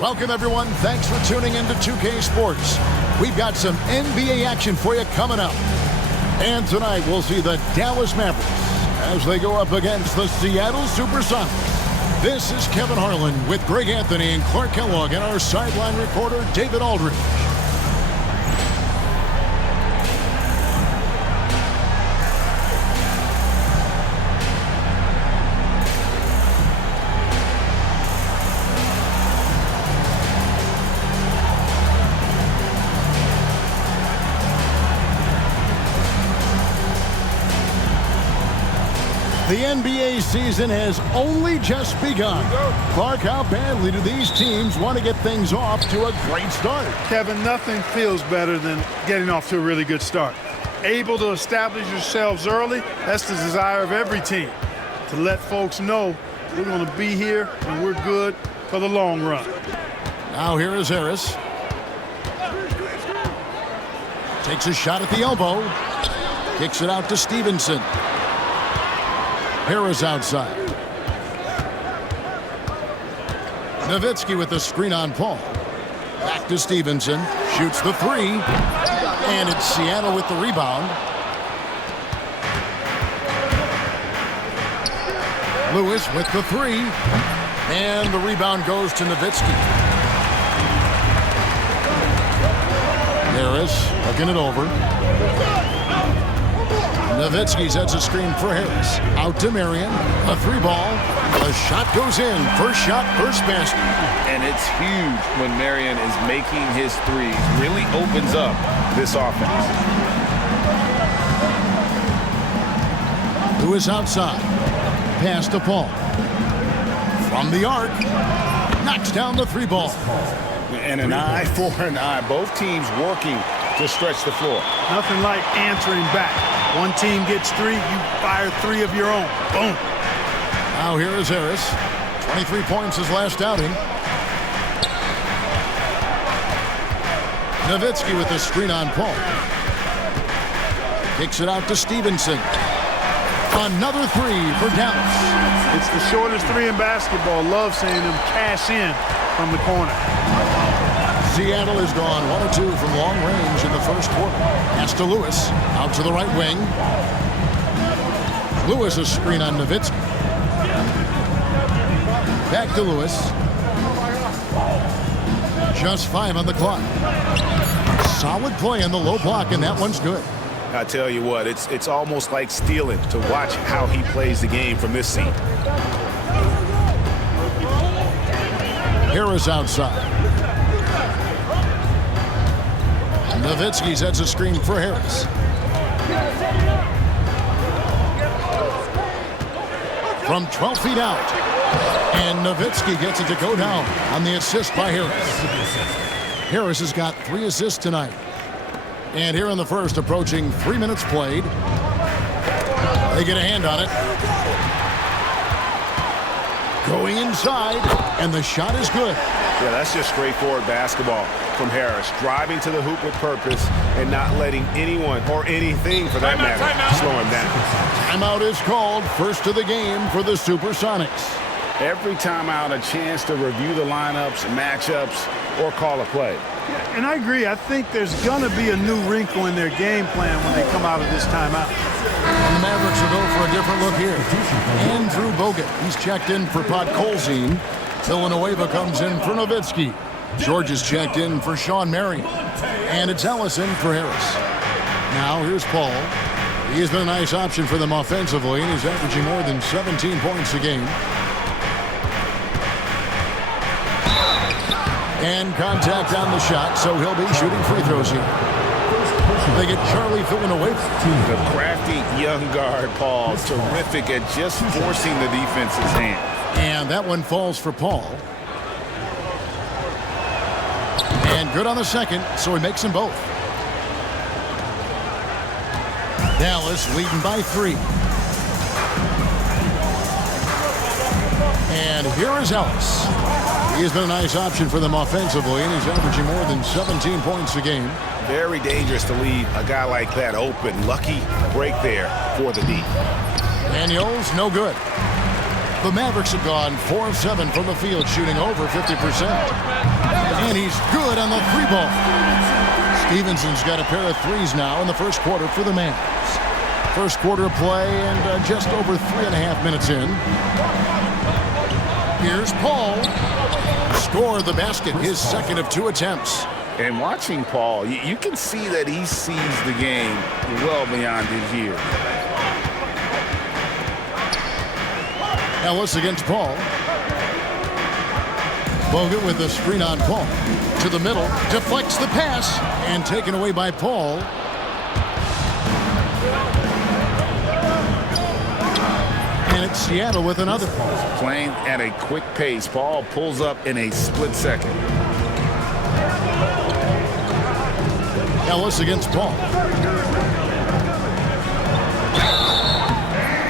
Welcome, everyone. Thanks for tuning into 2K Sports. We've got some NBA action for you coming up. And tonight, we'll see the Dallas Mavericks as they go up against the Seattle Supersonics. This is Kevin Harlan with Greg Anthony and Clark Kellogg and our sideline reporter, David Aldridge. The NBA season has only just begun. Clark, how badly do these teams want to get things off to a great start? Kevin, nothing feels better than getting off to a really good start. Able to establish yourselves early, that's the desire of every team. To let folks know we're going to be here and we're good for the long run. Now here is Harris. Takes a shot at the elbow. Kicks it out to Stevenson. Harris outside. Nowitzki with the screen on Paul. Back to Stevenson. Shoots the three. And it's Seattle with the rebound. Lewis with the three. And the rebound goes to Nowitzki. Harris looking it over. Nowitzki sets a screen for Harris. Out to Marion. A three ball. The shot goes in. First shot, first basket. And it's huge when Marion is making his threes. Really opens up this offense. Lewis outside. Pass to Paul. From the arc. Knocks down the three ball. And an eye for an eye. Both teams working to stretch the floor. Nothing like answering back. One team gets three, you fire three of your own. Boom. Now here is Harris. 23 points his last outing. Nowitzki with the screen on Paul. Kicks it out to Stevenson. Another three for Dallas. It's the shortest three in basketball. Love seeing them cash in from the corner. Seattle has gone 1 or 2 from long range in the first quarter. Pass to Lewis. Out to the right wing. Lewis a screen on Nowitzki. Back to Lewis. Just 5 on the clock. Solid play in the low block, and that one's good. I tell you what, it's almost like stealing to watch how he plays the game from this seat. Harris outside. Nowitzki sets a screen for Harris. From 12 feet out. And Nowitzki gets it to go down on the assist by Harris. Harris has got 3 assists tonight. And here in the first, approaching 3 minutes played. They get a hand on it. Going inside, and the shot is good. Yeah, that's just straightforward basketball from Harris. Driving to the hoop with purpose and not letting anyone or anything for that matter slow him down. Timeout is called. First of the game for the Supersonics. Every timeout, a chance to review the lineups, matchups, or call a play. Yeah, and I agree. I think there's going to be a new wrinkle in their game plan when they come out of this timeout. And the Mavericks will go for a different look here. Andrew Bogut. He's checked in for Podkolzin. Villanueva comes in for Nowitzki. George is checked in for Sean Marion. And it's Ellison for Harris. Now here's Paul. He has been a nice option for them offensively, and he's averaging more than 17 points a game. And contact on the shot, so he'll be shooting free throws here. They get Charlie Villanueva. The crafty young guard, Paul. Terrific at just forcing the defense's hand. And that one falls for Paul. And good on the second, so he makes them both. Dallas leading by 3. And here is Ellis. He has been a nice option for them offensively, and he's averaging more than 17 points a game. Very dangerous to leave a guy like that open. Lucky break there for the D. Daniels, no good. The Mavericks have gone 4 of 7 from the field, shooting over 50%. And he's good on the three ball. Stevenson's got a pair of threes now in the first quarter for the Mavs. First quarter of play and just over 3.5 minutes in. Here's Paul. Scored the basket, his second of 2 attempts. And watching Paul, you can see that he sees the game well beyond his years. Ellis against Paul. Bogut with the screen on Paul. To the middle, deflects the pass, and taken away by Paul. And it's Seattle with another Paul. Playing at a quick pace, Paul pulls up in a split second. Ellis against Paul.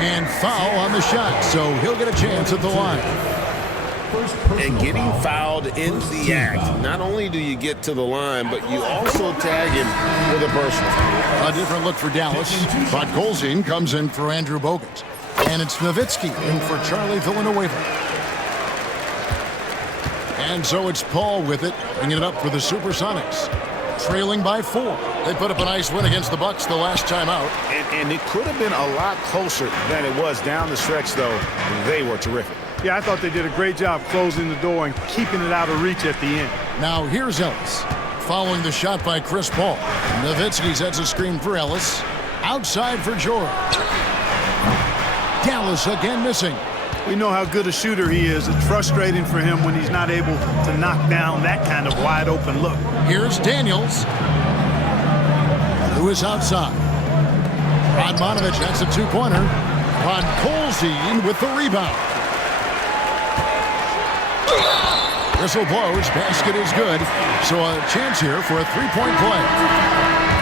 And foul on the shot, so he'll get a chance at the line. And getting fouled in the act, not only do you get to the line, but you also tag him with a personal. A different look for Dallas. But Colzine comes in for Andrew Bogut. And it's Nowitzki in for Charlie Villanueva. And so it's Paul with it, bringing it up for the Supersonics. Trailing by 4. They put up a nice win against the Bucks the last time out. And it could have been a lot closer than it was down the stretch, though. They were terrific. Yeah, I thought they did a great job closing the door and keeping it out of reach at the end. Now here's Ellis. Following the shot by Chris Paul. Nowitzki sets a screen for Ellis. Outside for George. Dallas again missing. We know how good a shooter he is. It's frustrating for him when he's not able to knock down that kind of wide open look. Here's Daniels, who is outside. Radmanovich, that's a 2-pointer. Colzine with the rebound. Whistle blows, basket is good. So a chance here for a 3-point play.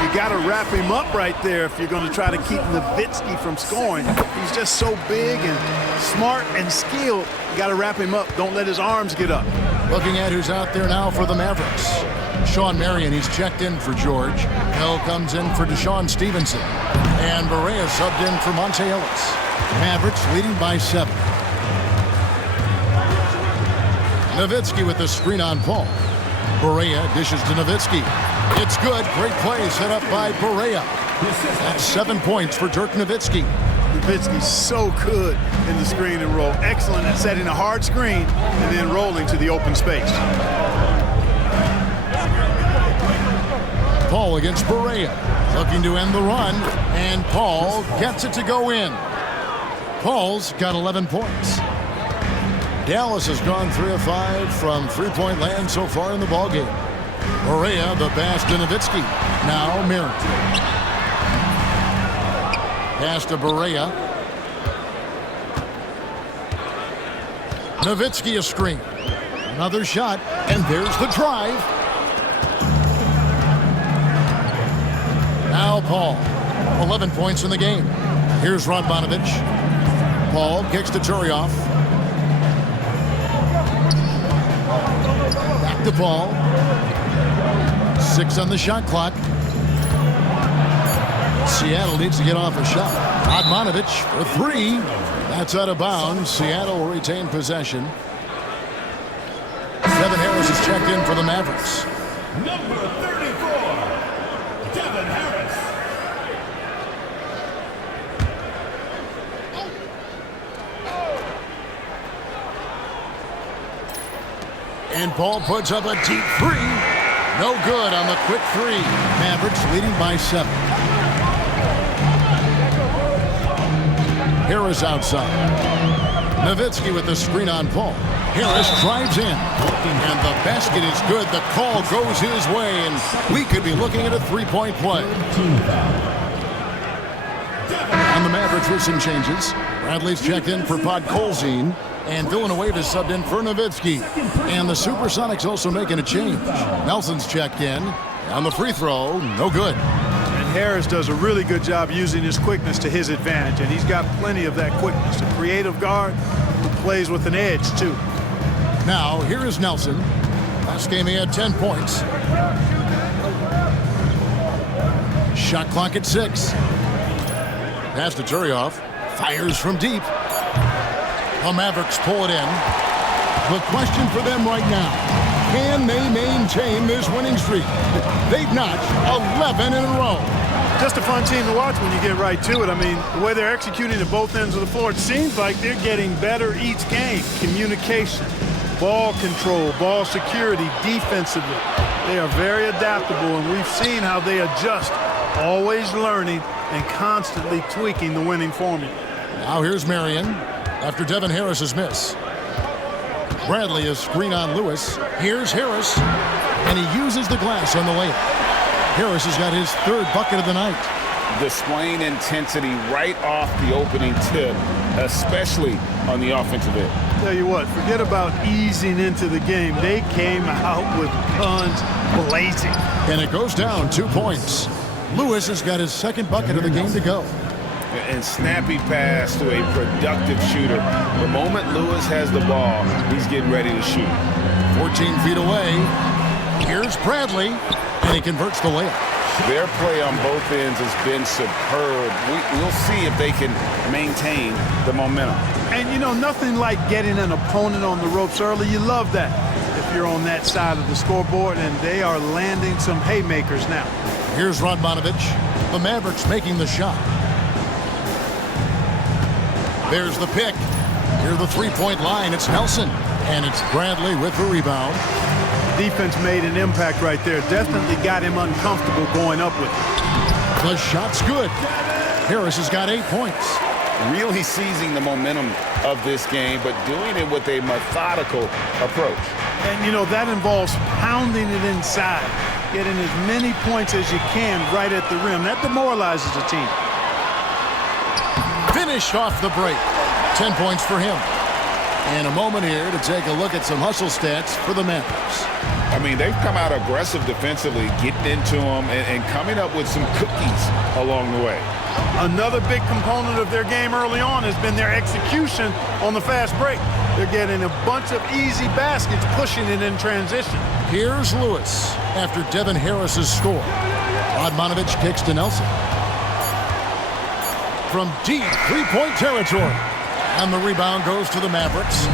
You got to wrap him up right there if you're going to try to keep Nowitzki from scoring. He's just so big and smart and skilled. You got to wrap him up. Don't let his arms get up. Looking at who's out there now for the Mavericks. Sean Marion, he's checked in for George. Hill comes in for Deshaun Stevenson. And Barea subbed in for Monte Ellis. Mavericks leading by 7. Nowitzki with the screen on Paul. Barea dishes to Nowitzki. It's good. Great play set up by Barea. That's 7 points for Dirk Nowitzki. Nowitzki's so good in the screen and roll. Excellent at setting a hard screen and then rolling to the open space. Paul against Barea. Looking to end the run. And Paul gets it to go in. Paul's got 11 points. Dallas has gone 3 of 5 from 3-point land so far in the ballgame. Barea, the pass to Nowitzki. Now Mirren. Pass to Barea. Nowitzki a screen. Another shot, and there's the drive. Now Paul. 11 points in the game. Here's Radmanovich. Paul kicks to Turioff. Back to Paul. 6 on the shot clock. Seattle needs to get off a shot. Radmanovich for 3. That's out of bounds. Seattle will retain possession. Devin Harris is checked in for the Mavericks. Number 34, Devin Harris. And Paul puts up a deep 3. No good on the quick 3. Mavericks leading by 7. Harris outside. Nowitzki with the screen on Paul. Harris drives in. And the basket is good. The call goes his way. And we could be looking at a 3-point play. And the Mavericks with some changes. Bradley's checked in for Colzine. And Villanueva subbed in for Nowitzki. And the Supersonics also making a change. Nelson's checked in. On the free throw, no good. And Harris does a really good job using his quickness to his advantage. And he's got plenty of that quickness. A creative guard who plays with an edge, too. Now, here is Nelson. Last game he had 10 points. Shot clock at 6. Pass to Turioff. Fires from deep. The Mavericks pull it in. The question for them right now, can they maintain this winning streak? They've notched 11 in a row. Just a fun team to watch when you get right to it. I mean, the way they're executing at both ends of the floor, it seems like they're getting better each game. Communication, ball control, ball security, defensively. They are very adaptable, and we've seen how they adjust, always learning and constantly tweaking the winning formula. Now here's Marion after Devin Harris's miss. Bradley is screen on Lewis. Here's Harris, and he uses the glass on the layup. Harris has got his third bucket of the night. Displaying intensity right off the opening tip, especially on the offensive end. Tell you what, forget about easing into the game. They came out with guns blazing. And it goes down 2 points. Lewis has got his second bucket of the game to go. And snappy pass to a productive shooter. The moment Lewis has the ball, he's getting ready to shoot. 14 feet away. Here's Bradley, and he converts the layup. Their play on both ends has been superb. We'll see if they can maintain the momentum. And, you know, nothing like getting an opponent on the ropes early. You love that if you're on that side of the scoreboard, and they are landing some haymakers now. Here's Radmanovich. The Mavericks making the shot. There's the pick. Near the three-point line, it's Nelson. And it's Bradley with the rebound. Defense made an impact right there. Definitely got him uncomfortable going up with it. The shot's good. Harris has got 8 points. Really seizing the momentum of this game, but doing it with a methodical approach. And, you know, that involves pounding it inside, getting as many points as you can right at the rim. That demoralizes a team. Finished off the break. 10 points for him. And a moment here to take a look at some hustle stats for the Mavericks. I mean, they've come out aggressive defensively, getting into them and coming up with some cookies along the way. Another big component of their game early on has been their execution on the fast break. They're getting a bunch of easy baskets, pushing it in transition. Here's Lewis after Devin Harris's score. Radmanovich kicks to Nelson. From deep three-point territory. And the rebound goes to the Mavericks.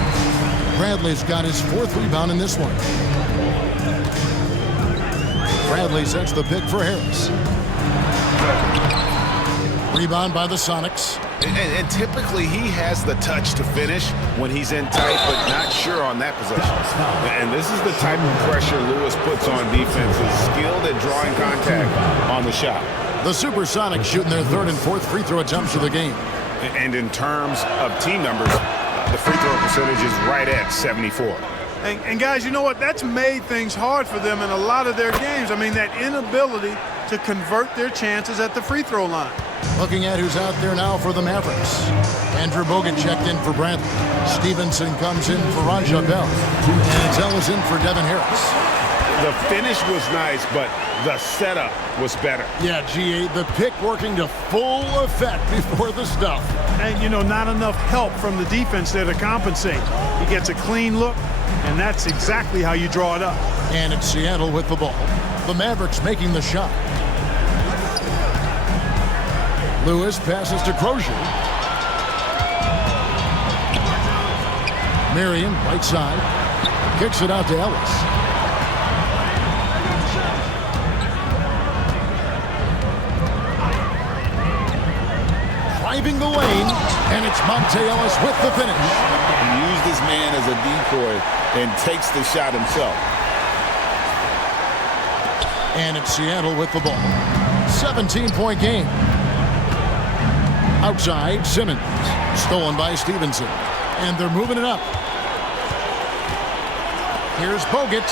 Bradley's got his fourth rebound in this one. Bradley sets the pick for Harris. Rebound by the Sonics. And typically he has the touch to finish when he's in tight, but not sure on that possession. And this is the type of pressure Lewis puts on defenses, skilled at drawing contact on the shot. The Supersonics shooting their third and fourth free throw attempts of the game. And in terms of team numbers, the free throw percentage is right at 74. And guys, you know what? That's made things hard for them in a lot of their games. I mean, that inability to convert their chances at the free throw line. Looking at who's out there now for the Mavericks. Andrew Bogut checked in for Bradley. Stevenson comes in for Raja Bell. And Ellis in for Devin Harris. The finish was nice, but the setup was better. Yeah, GA, the pick working to full effect before the stuff. And, you know, not enough help from the defense there to compensate. He gets a clean look, and that's exactly how you draw it up. And it's Seattle with the ball. The Mavericks making the shot. Lewis passes to Crozier. Marion, right side. Kicks it out to Ellis. Driving the lane, and it's Monte Ellis with the finish. He used his man as a decoy and takes the shot himself. And it's Seattle with the ball. 17-point game. Outside, Simmons. Stolen by Stevenson. And they're moving it up. Here's Bogut.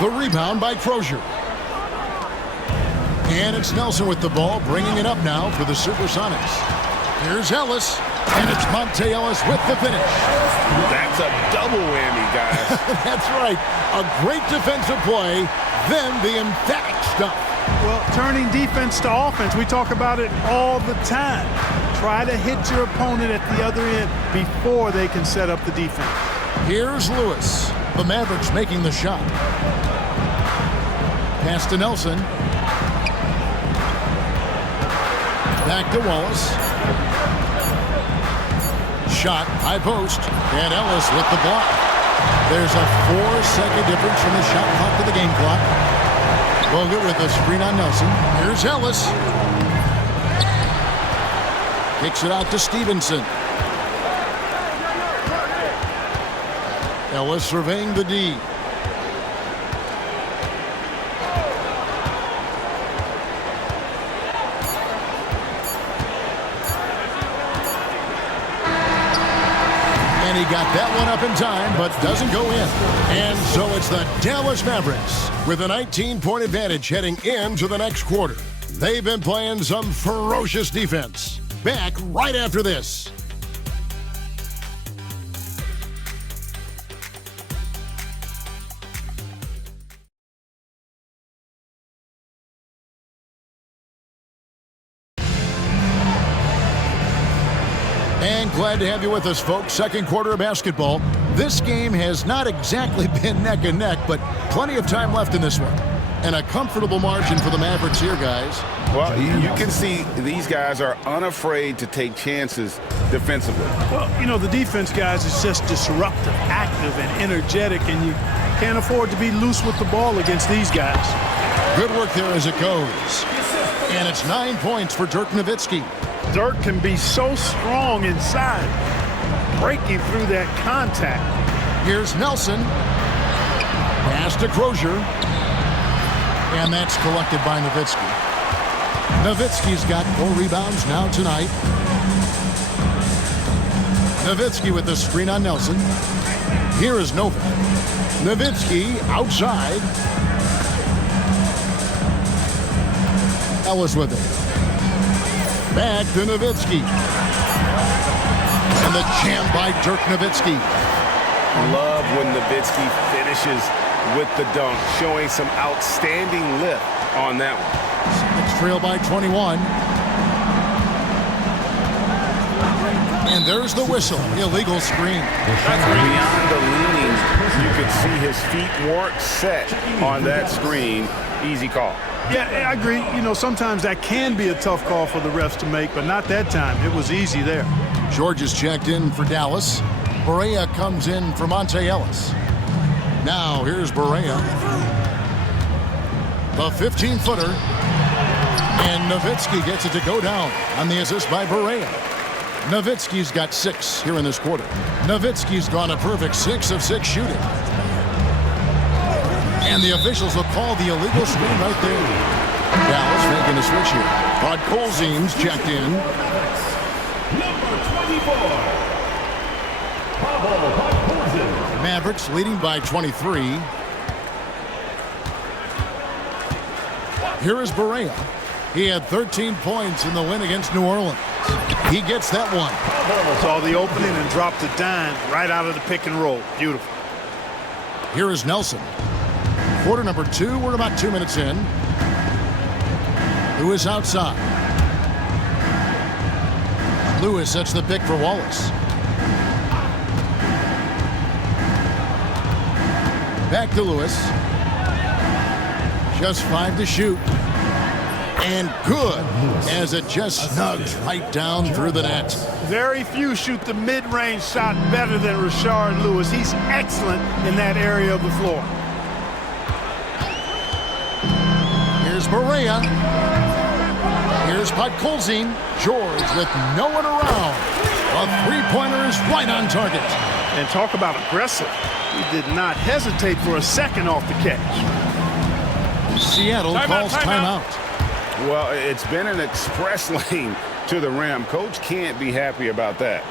The rebound by Crozier. And it's Nelson with the ball, bringing it up now for the Supersonics. Here's Ellis, and it's Monte Ellis with the finish. That's a double whammy, guys. That's right. A great defensive play, then the emphatic stuff. Well, turning defense to offense, we talk about it all the time. Try to hit your opponent at the other end before they can set up the defense. Here's Lewis. The Mavericks making the shot. Pass to Nelson. Back to Wallace. shot, high post, and Ellis with the block. There's a 4-second difference from the shot clock to the game clock. Bogut with a screen on Nelson. Here's Ellis. Kicks it out to Stevenson. Ellis surveying the D. And he got that one up in time, but doesn't go in. And so it's the Dallas Mavericks with a 19-point advantage heading into the next quarter. They've been playing some ferocious defense. Back right after this. And glad to have you with us, folks. Second quarter of basketball. This game has not exactly been neck and neck, but plenty of time left in this one. And a comfortable margin for the Mavericks here, guys. Well, you can see these guys are unafraid to take chances defensively. Well, you know, the defense, guys, is just disruptive, active, and energetic, and you can't afford to be loose with the ball against these guys. Good work there as it goes. And it's 9 points for Dirk Nowitzki. Dirk can be so strong inside, breaking through that contact. Here's Nelson. Pass to Crozier. And that's collected by Nowitzki. Nowitzki's got 4 rebounds now tonight. Nowitzki with the screen on Nelson. Here is Novak. Nowitzki outside. Ellis with it. Back to Nowitzki. And the jam by Dirk Nowitzki. Love when Nowitzki finishes with the dunk, showing some outstanding lift on that one. It's trailed by 21. And there's the whistle. Illegal screen. Beyond the leaning, you could see his feet weren't set on that screen. Easy call. Yeah, I agree. You know, sometimes that can be a tough call for the refs to make, but not that time. It was easy there. George is checked in for Dallas. Barea comes in for Monte Ellis. Now here's Barea. The 15-footer. And Nowitzki gets it to go down on the assist by Barea. Nowitzki's got 6 here in this quarter. Nowitzki's gone a perfect 6 of 6 shooting. And the officials will call the illegal screen right there. Dallas making a switch here. Podkolzin's checked in. Number 24. Mavericks leading by 23. Here is Barea. He had 13 points in the win against New Orleans. He gets that one. Saw the opening and dropped a dime right out of the pick and roll. Beautiful. Here is Nelson. Quarter number 2. We're about 2 minutes in. Lewis outside. Lewis sets the pick for Wallace. Back to Lewis. Just 5 to shoot. And good, as it just snugs right down through the net. Very few shoot the mid-range shot better than Rashard Lewis. He's excellent in that area of the floor. Here's Barea. Here's Podkolzin. George with no one around. A three-pointer is right on target. And talk about aggressive. He did not hesitate for a second off the catch. Seattle calls timeout. Well, it's been an express lane to the rim. Coach can't be happy about that.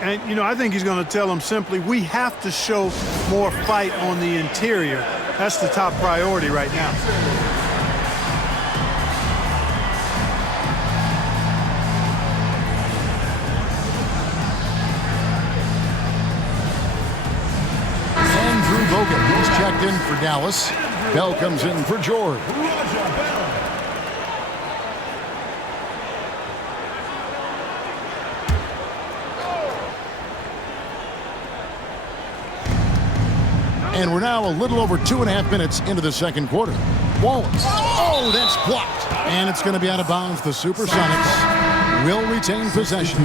And, you know, I think he's going to tell them simply, we have to show more fight on the interior. That's the top priority right now. Andrew Bogut is checked in for Dallas. Bell comes in for George. And we're now a little over 2.5 minutes into the second quarter. Wallace. Oh, that's blocked. And it's going to be out of bounds, the Supersonics. will retain possession.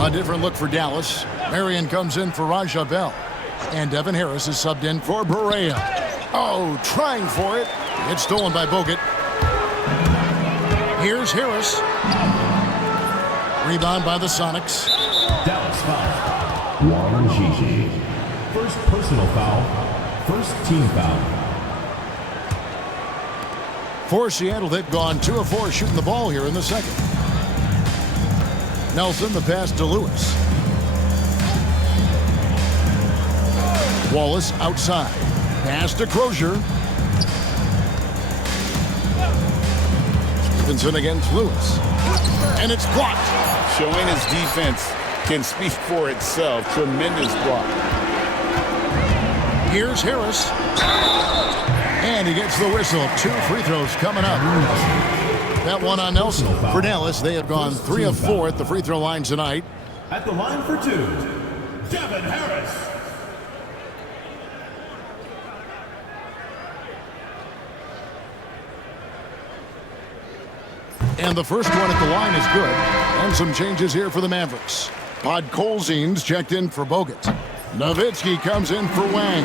A different look for Dallas. Marion comes in for Raja Bell. And Devin Harris is subbed in for Berea. Oh, trying for it. It's stolen by Bogut. Here's Harris. Rebound by the Sonics. Dallas foul. Warren Gigi. First personal foul. First team foul. For Seattle, they've gone 2 of 4 shooting the ball here in the second. Nelson, the pass to Lewis. Wallace outside. Pass to Crozier. Stevenson against Lewis. And it's blocked. Showing his defense can speak for itself. Tremendous block. Here's Harris. And he gets the whistle. 2 free throws coming up. That one on Nelson. For Dallas, they have gone 3 of 4 at the free throw line tonight. At the line for 2, Devin Harris. And the first one at the line is good. And some changes here for the Mavericks. Podkolzin's checked in for Bogut. Nowitzki comes in for Wang.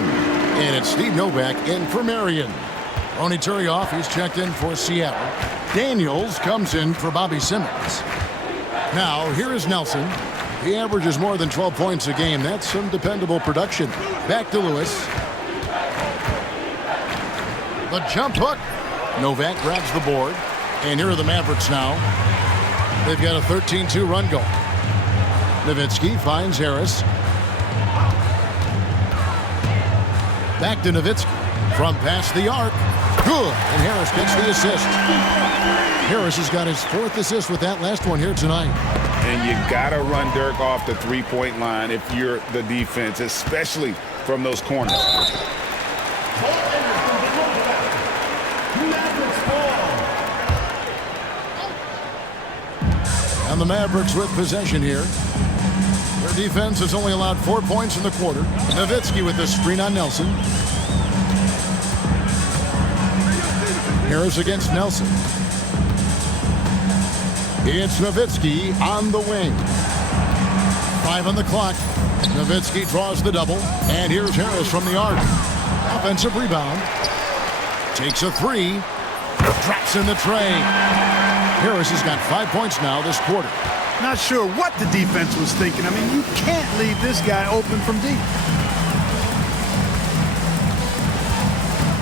And it's Steve Novak in for Marion. Ronny Turioff, he's checked in for Seattle. Daniels comes in for Bobby Simmons. Now, here is Nelson. He averages more than 12 points a game. That's some dependable production. Back to Lewis. The jump hook. Novak grabs the board. And here are the Mavericks now. They've got a 13-2 run going. Nowitzki finds Harris. Back to Nowitzki. From past the arc. Good. And Harris gets the assist. Harris has got his 4th assist with that last one here tonight. And you got to run Dirk off the three-point line if you're the defense, especially from those corners. And the Mavericks with possession here. Their defense has only allowed 4 points in the quarter. Nowitzki with the screen on Nelson. Harris against Nelson. It's Nowitzki on the wing. 5 on the clock. Nowitzki draws the double. And here's Harris from the arc. Offensive rebound. Takes a 3. Drops in the tray. Harris has got 5 points now this quarter. Not sure what the defense was thinking. I mean, you can't leave this guy open from deep.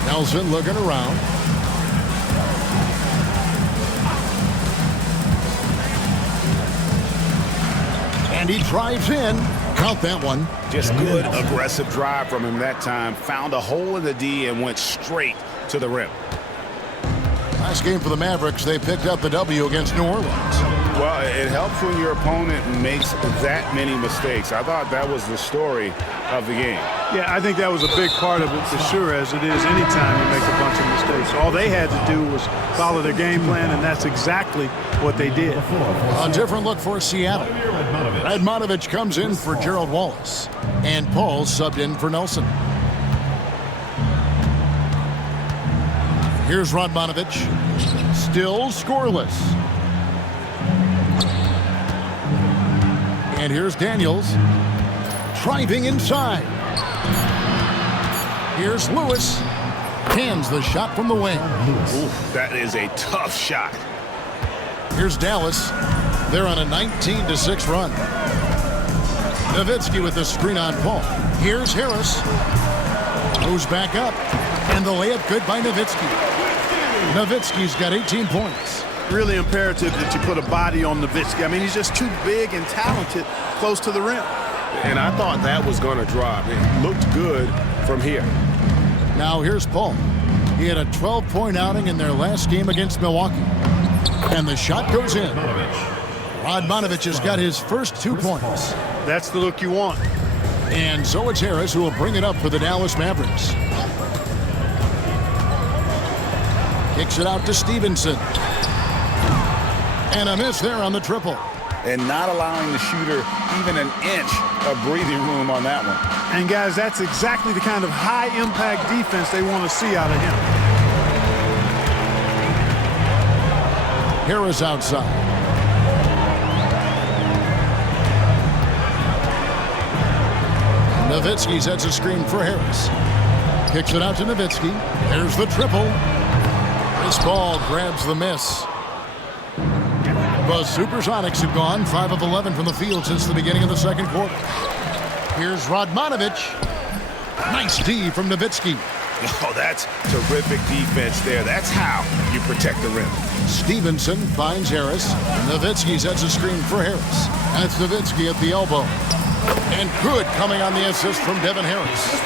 Nelson looking around. And he drives in. Count that one. Just good, aggressive drive from him that time. Found a hole in the D and went straight to the rim. Last game for the Mavericks, they picked up the W against New Orleans. Well, it helps when your opponent makes that many mistakes. I thought that was the story of the game. Yeah, I think that was a big part of it for sure, as it is anytime you make a bunch of mistakes. All they had to do was follow their game plan, and that's exactly what they did. A different look for Seattle. Radmanovich comes in for Gerald Wallace. And Paul subbed in for Nelson. Here's Radmanovich. Still scoreless. And here's Daniels. Driving inside. Here's Lewis. Cans the shot from the wing. Ooh, that is a tough shot. Here's Dallas. They're on a 19-6 run. Nowitzki with the screen on Paul. Here's Harris. Moves back up. And the layup good by Nowitzki. Nowitzki's got 18 points. Really imperative that you put a body on Nowitzki. I mean, he's just too big and talented close to the rim. And I thought that was going to drop. It looked good from here. Now here's Paul. He had a 12-point outing in their last game against Milwaukee. And the shot goes in. Radmanovich has got his first 2 points. That's the look you want. And so it's Harris who will bring it up for the Dallas Mavericks. Kicks it out to Stevenson. And a miss there on the triple. And not allowing the shooter even an inch of breathing room on that one. And guys, that's exactly the kind of high-impact defense they want to see out of him. Harris outside. Nowitzki sets a screen for Harris. Kicks it out to Nowitzki. There's the triple. This ball grabs the miss. The Supersonics have gone 5 of 11 from the field since the beginning of the second quarter. Here's Radmanovic. Nice D from Nowitzki. Oh, that's terrific defense there. That's how you protect the rim. Stevenson finds Harris. Nowitzki sets a screen for Harris. That's Nowitzki at the elbow. And good coming on the assist from Devin Harris.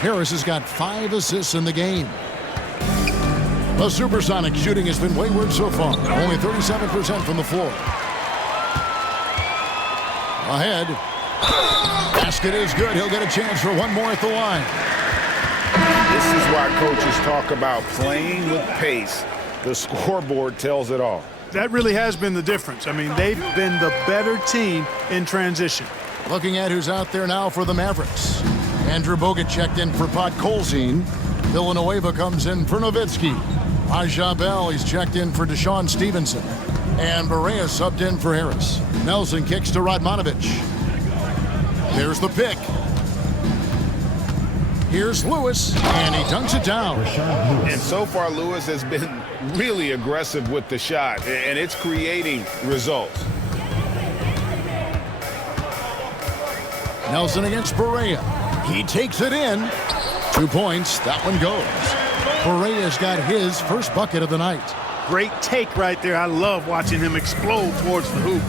Harris has got 5 assists in the game. The Supersonic shooting has been wayward so far. Only 37% from the floor. Ahead. Basket is good. He'll get a chance for one more at the line. This is why coaches talk about playing with pace. The scoreboard tells it all. That really has been the difference. I mean, they've been the better team in transition. Looking at who's out there now for the Mavericks. Andrew Bogut checked in for Podkolzin. Villanueva comes in for Nowitzki. Aja Bell, he's checked in for Deshaun Stevenson. And Barea subbed in for Harris. Nelson kicks to Radmanovic. There's the pick. Here's Lewis, and he dunks it down. And so far, Lewis has been really aggressive with the shot, and it's creating results. Nelson against Barea. He takes it in. 2 points. That one goes. Barea's got his first bucket of the night. Great take right there. I love watching him explode towards the hoop.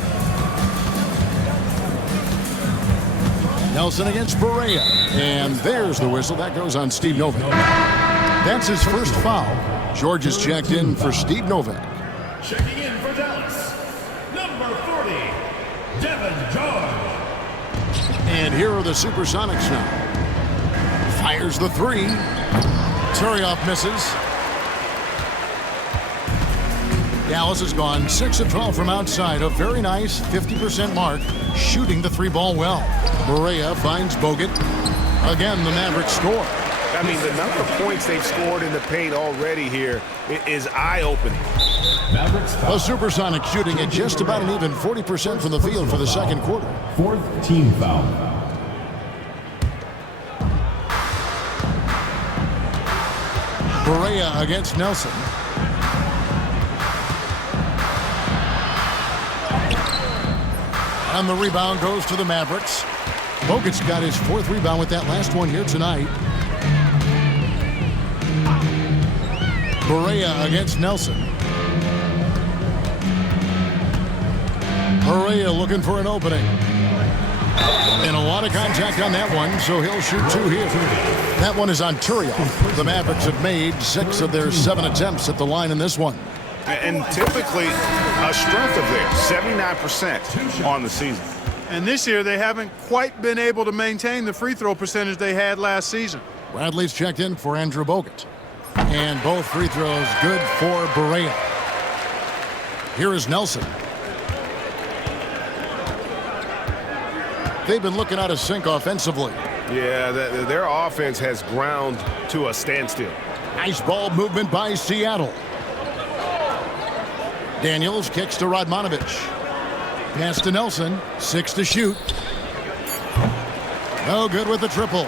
Nelson against Barea. And there's the whistle. That goes on Steve Novak. That's his first foul. George is checked in for Steve Novak. Checking in for Dallas, number 40, Devin George. And here are the Supersonics now. Fires the 3. Turioff misses. Dallas has gone 6 of 12 from outside. A very nice 50% mark, shooting the 3-ball well. Barea finds Bogut. Again, the Mavericks score. I mean, the number of points they've scored in the paint already here is eye-opening. The Supersonics shooting at just about an even 40% from the field for the second quarter. 4th team foul. Barea against Nelson. And the rebound goes to the Mavericks. Bogut's got his 4th rebound with that last one here tonight. Barea against Nelson. Barea looking for an opening. And a lot of contact on that one, so he'll shoot 2 here. That one is on Turioff. The Mavericks have made 6 of their 7 attempts at the line in this one. And typically a strength of theirs, 79% on the season. And this year, they haven't quite been able to maintain the free throw percentage they had last season. Bradley's checked in for Andrew Bogut. And both free throws good for Barea. Here is Nelson. They've been looking out of sync offensively. Yeah, their offense has ground to a standstill. Nice ball movement by Seattle. Daniels kicks to Radmanovic. Pass to Nelson. 6 to shoot. No good with the triple.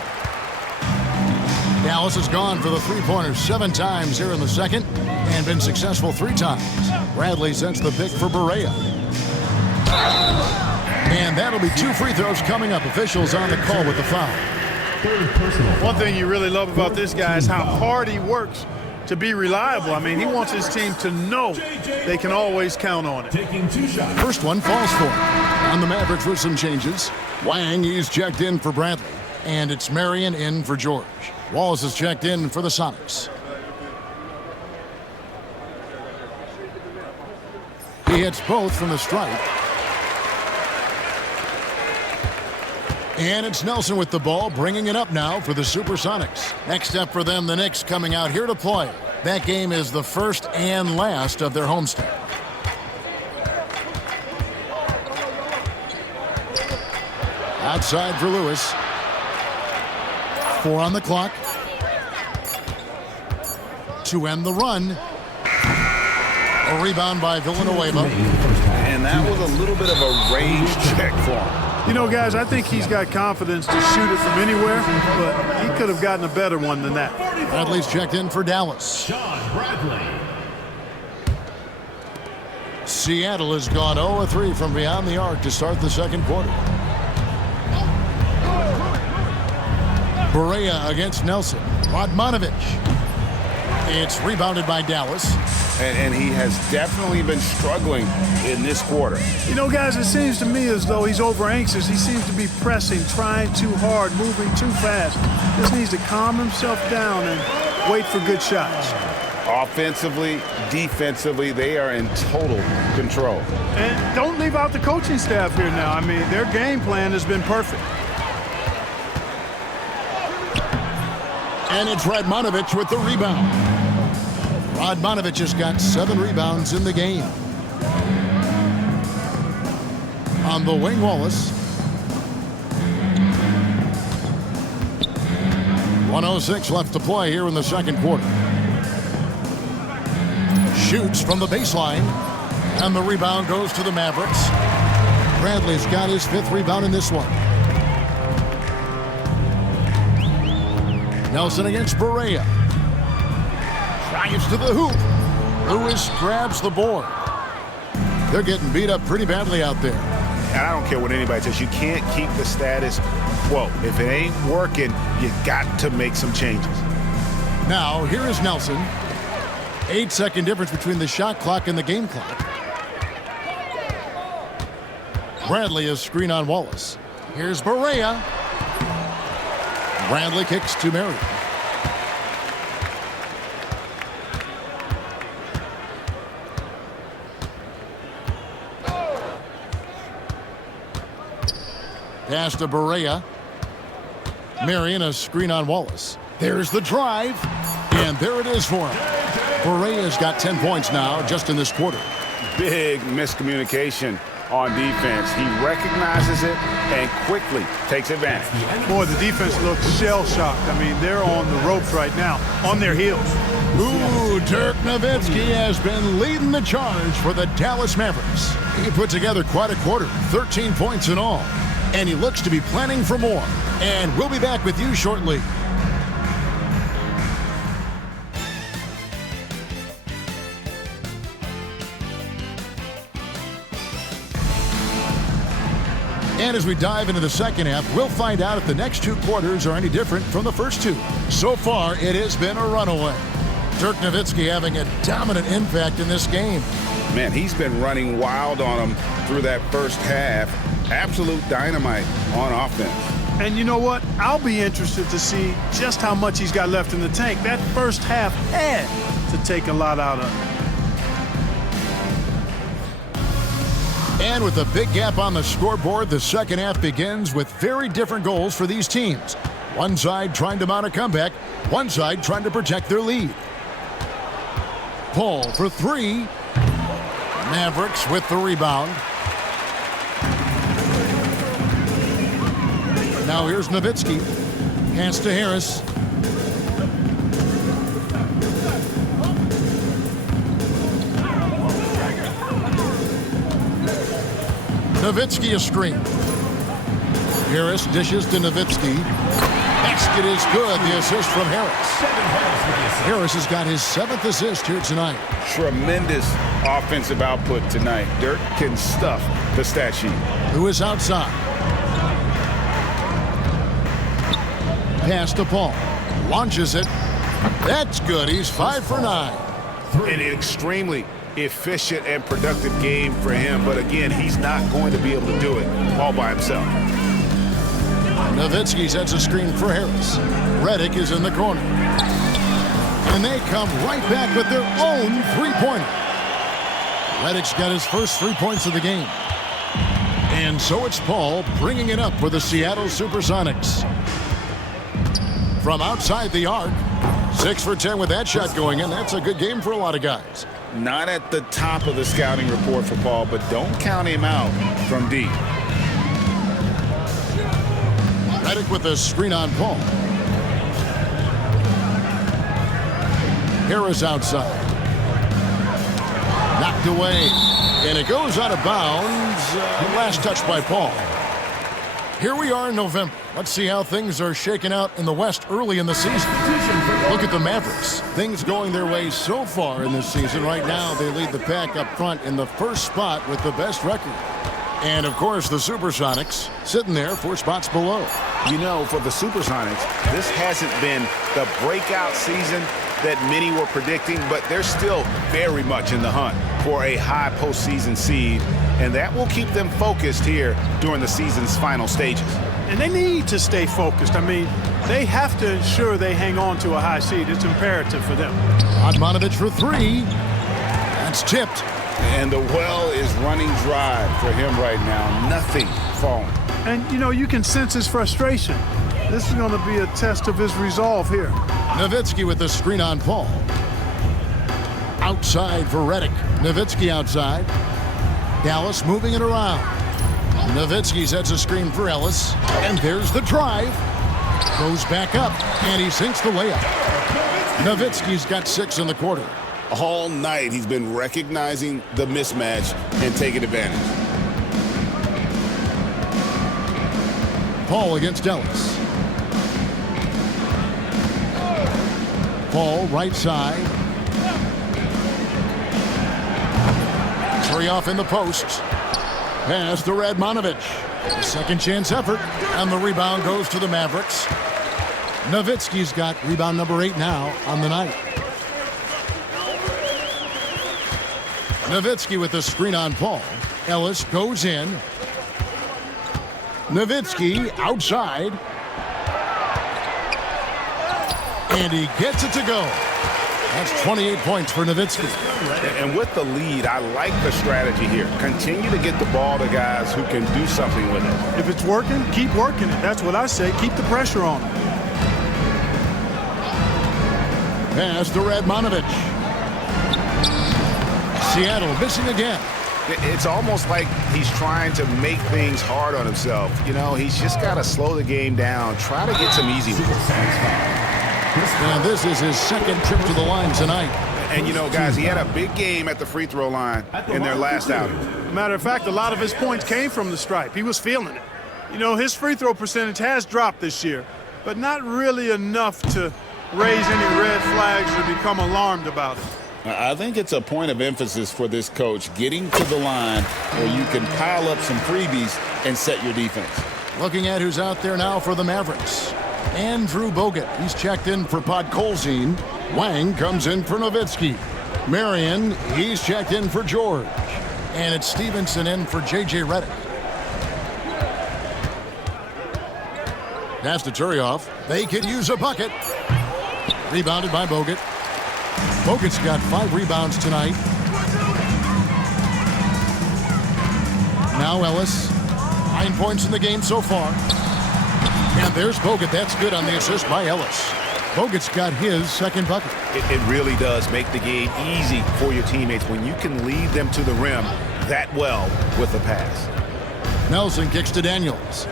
Dallas has gone for the 3-pointers 7 times here in the second and been successful 3 times. Bradley sends the pick for Barea. And that'll be 2 free throws coming up. Officials on the call with the foul. One thing you really love about this guy is how hard he works to be reliable. I mean, he wants his team to know they can always count on it. Taking 2 shots. First one falls for him. On the Mavericks with some changes. Wang, he's checked in for Bradley. And it's Marion in for George. Wallace is checked in for the Sonics. He hits both from the stripe. And it's Nelson with the ball, bringing it up now for the Supersonics. Next up for them, the Knicks coming out here to play. That game is the first and last of their homestand. Outside for Lewis. 4 on the clock. To end the run. A rebound by Villanueva. And that was a little bit of a range check for him. You know, guys, I think he's got confidence to shoot it from anywhere, but he could have gotten a better one than that. Bradley's checked in for Dallas. Sean Bradley. Seattle has gone 0-3 from beyond the arc to start the second quarter. Barea against Nelson. Radmanovic. It's rebounded by Dallas. And he has definitely been struggling in this quarter. You know, guys, it seems to me as though he's over-anxious. He seems to be pressing, trying too hard, moving too fast. Just needs to calm himself down and wait for good shots. Offensively, defensively, they are in total control. And don't leave out the coaching staff here now. I mean, their game plan has been perfect. And it's Radmanovic with the rebound. Radmanovic has got 7 rebounds in the game. On the wing, Wallace. 1:06 left to play here in the second quarter. Shoots from the baseline. And the rebound goes to the Mavericks. Bradley's got his 5th rebound in this one. Nelson against Barea. Drives to the hoop. Lewis grabs the board. They're getting beat up pretty badly out there. And I don't care what anybody says. You can't keep the status quo. If it ain't working, you got to make some changes. Now, here is Nelson. 8-second difference between the shot clock and the game clock. Bradley is screen on Wallace. Here's Barea. Bradley kicks to Marion. Pass to Barea. Marion, a screen on Wallace. There's the drive. And there it is for him. Barea's got 10 points now just in this quarter. Big miscommunication on defense. He recognizes it and quickly takes advantage. Boy, the defense looks shell-shocked. I mean, they're on the ropes right now, on their heels. Ooh, Dirk Nowitzki has been leading the charge for the Dallas Mavericks. He put together quite a quarter, 13 points in all. And he looks to be planning for more. And we'll be back with you shortly. And as we dive into the second half, we'll find out if the next 2 quarters are any different from the first 2. So far, it has been a runaway. Dirk Nowitzki having a dominant impact in this game. Man, he's been running wild on them through that first half. Absolute dynamite on offense. And you know what? I'll be interested to see just how much he's got left in the tank. That first half had to take a lot out of him. And with a big gap on the scoreboard, the second half begins with very different goals for these teams. One side trying to mount a comeback, one side trying to protect their lead. Paul for 3. Mavericks with the rebound. Now here's Nowitzki. Pass to Harris. Nowitzki a screen. Harris dishes to Nowitzki. Basket is good. The assist from Harris. Harris has got his 7th assist here tonight. Tremendous offensive output tonight. Dirk can stuff the stat sheet. Who is outside? Pass to Paul. Launches it. That's good. He's 5 for 9. An extremely efficient and productive game for him, but again, he's not going to be able to do it all by himself. Nowitzki sets a screen for Harris. Redick is in the corner. And they come right back with their own 3-pointer. Redick's got his first 3 points of the game. And so it's Paul bringing it up for the Seattle Supersonics. From outside the arc, 6 for 10 with that shot going in. That's a good game for a lot of guys. Not at the top of the scouting report for Paul, but don't count him out from deep. Redick with a screen on Paul. Harris outside. Knocked away. And it goes out of bounds. Last touch by Paul. Here we are in November. Let's see how things are shaking out in the West early in the season. Look at the Mavericks. Things going their way so far in this season. Right now, they lead the pack up front in the first spot with the best record. And, of course, the Supersonics sitting there 4 spots below. You know, for the Supersonics, this hasn't been the breakout season that many were predicting, but they're still very much in the hunt for a high postseason seed, and that will keep them focused here during the season's final stages. And they need to stay focused. I mean, they have to ensure they hang on to a high seed. It's imperative for them. Odmanovic for 3. That's tipped. And the well is running dry for him right now. Nothing falling. And, you know, you can sense his frustration. This is going to be a test of his resolve here. Nowitzki with the screen on Paul. Outside for Redick. Nowitzki outside. Dallas moving it around. Nowitzki sets a screen for Ellis. And there's the drive. Goes back up, and he sinks the layup. Nowitzki's got 6 in the quarter. All night he's been recognizing the mismatch and taking advantage. Paul against Ellis. Paul right side. Trioff in the post. Pass to Radmanovic. Second chance effort, and the rebound goes to the Mavericks. Nowitzki's got rebound number 8 now on the night. Nowitzki with the screen on Paul. Ellis goes in. Nowitzki outside. And he gets it to go. That's 28 points for Nowitzki. And with the lead, I like the strategy here. Continue to get the ball to guys who can do something with it. If it's working, keep working it. That's what I say. Keep the pressure on him. Pass to Radmanovic. Seattle missing again. It's almost like he's trying to make things hard on himself. You know, he's just got to slow the game down, try to get some easy ones. And this is his second trip to the line tonight. And, you know, guys, he had a big game at the free throw line in their last outing. Matter of fact, a lot of his points came from the stripe. He was feeling it. You know, his free throw percentage has dropped this year, but not really enough to raise any red flags or become alarmed about it. I think it's a point of emphasis for this coach, getting to the line where you can pile up some freebies and set your defense. Looking at who's out there now for the Mavericks. Andrew Bogut, he's checked in for Podkolzin. Wang comes in for Nowitzki. Marion, he's checked in for George. And it's Stevenson in for J.J. Redick. Pass to Turioff. They could use a bucket. Rebounded by Bogut. Bogut's got 5 rebounds tonight. Now Ellis. 9 points in the game so far. And there's Bogut. That's good on the assist by Ellis. Bogut's got his second bucket. It really does make the game easy for your teammates when you can lead them to the rim that well with a pass. Nelson kicks to Daniels.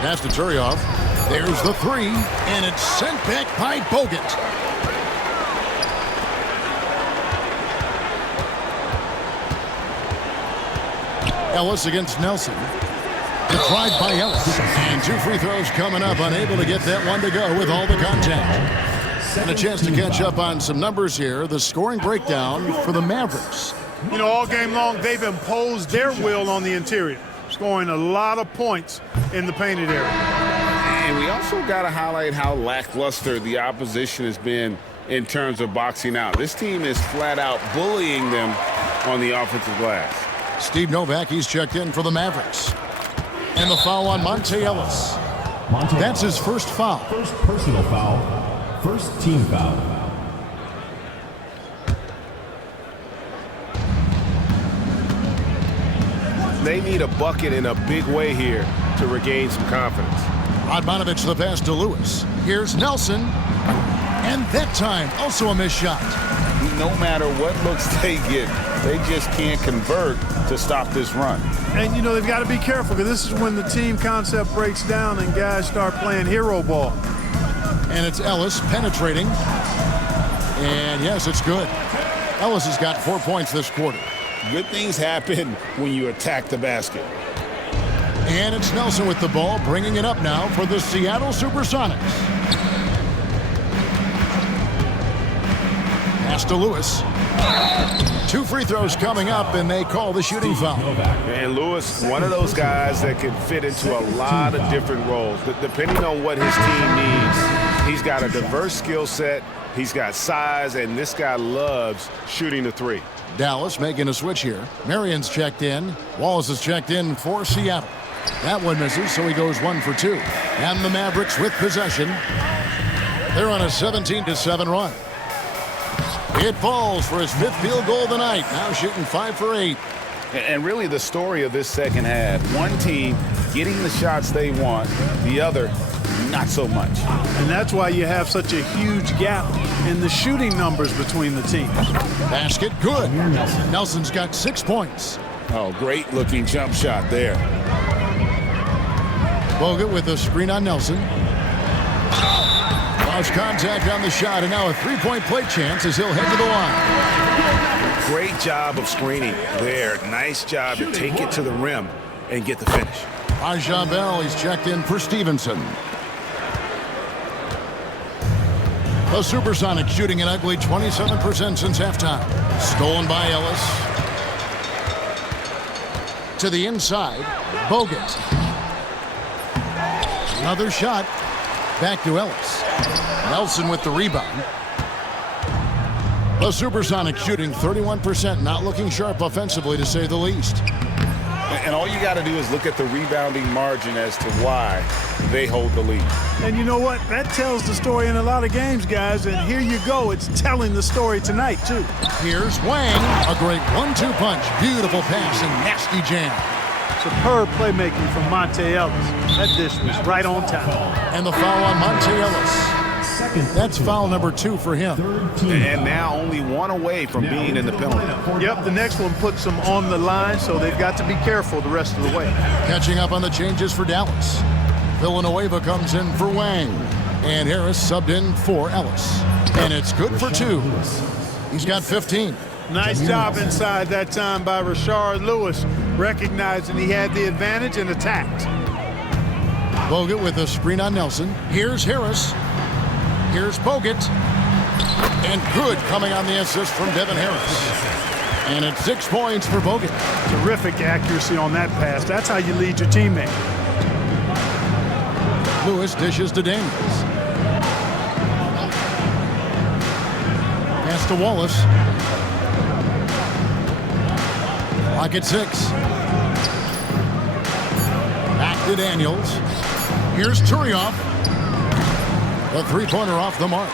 Pass to Turioff. There's the 3, and it's sent back by Bogut. Ellis against Nelson. Deprived by Ellis. And 2 free throws coming up, unable to get that one to go with all the contact. And a chance to catch up on some numbers here. The scoring breakdown for the Mavericks. You know, all game long, they've imposed their will on the interior, scoring a lot of points in the painted area. And we also got to highlight how lackluster the opposition has been in terms of boxing out. This team is flat out bullying them on the offensive glass. Steve Novak, he's checked in for the Mavericks. And the foul on Monte Ellis. That's his first foul. First personal foul. First team foul. They need a bucket in a big way here to regain some confidence. Radmanovic the pass to Lewis. Here's Nelson. And that time, also a missed shot. No matter what looks they get, they just can't convert to stop this run. And, you know, they've got to be careful because this is when the team concept breaks down and guys start playing hero ball. And it's Ellis penetrating. And yes, it's good. Ellis has got 4 points this quarter. Good things happen when you attack the basket. And it's Nelson with the ball, bringing it up now for the Seattle Supersonics. Pass to Lewis. 2 free throws coming up, and they call the shooting foul. And Lewis, one of those guys that can fit into a lot of different roles, depending on what his team needs. He's got a diverse skill set. He's got size, and this guy loves shooting the three. Dallas making a switch here. Marion's checked in. Wallace is checked in for Seattle. That one misses, so he goes 1 for 2. And the Mavericks with possession. They're on a 17-7 run. It falls for his 5th field goal of the night. Now shooting 5 for 8. And really the story of this second half, one team getting the shots they want, the other not so much. And that's why you have such a huge gap in the shooting numbers between the teams. Basket good. Nelson's got 6 points. Oh, great looking jump shot there. Bogut with a screen on Nelson. Lost contact on the shot, and now a 3-point play chance as he'll head to the line. Great job of screening there. Nice job to take it to the rim and get the finish. Aja Bell, he's checked in for Stevenson. The Supersonics shooting an ugly 27% since halftime. Stolen by Ellis. To the inside, Bogut. Another shot. Back to Ellis. Nelson with the rebound. The Supersonics shooting 31%, not looking sharp offensively to say the least. And all you got to do is look at the rebounding margin as to why they hold the lead. And you know what? That tells the story in a lot of games, guys. And here you go. It's telling the story tonight, too. Here's Wang. A great 1-2 punch. Beautiful pass and nasty jam. Superb playmaking from Monte Ellis. That dish was right on time. And the foul on Monte Ellis. That's foul number 2 for him. And now only 1 away from being in the penalty. Yep, the next one puts them on the line, so they've got to be careful the rest of the way. Catching up on the changes for Dallas. Villanueva comes in for Wang. And Harris subbed in for Ellis. And it's good for 2. He's got 15. Nice job inside that time by Rashard Lewis, recognizing he had the advantage and attacked. Bogut with a screen on Nelson. Here's Harris. Here's Bogut. And good coming on the assist from Devin Harris. And it's 6 points for Bogut. Terrific accuracy on that pass. That's how you lead your teammate. Lewis dishes to Daniels. Pass to Wallace. Clock at 6. Back to Daniels. Here's Turioff. The 3-pointer off the mark.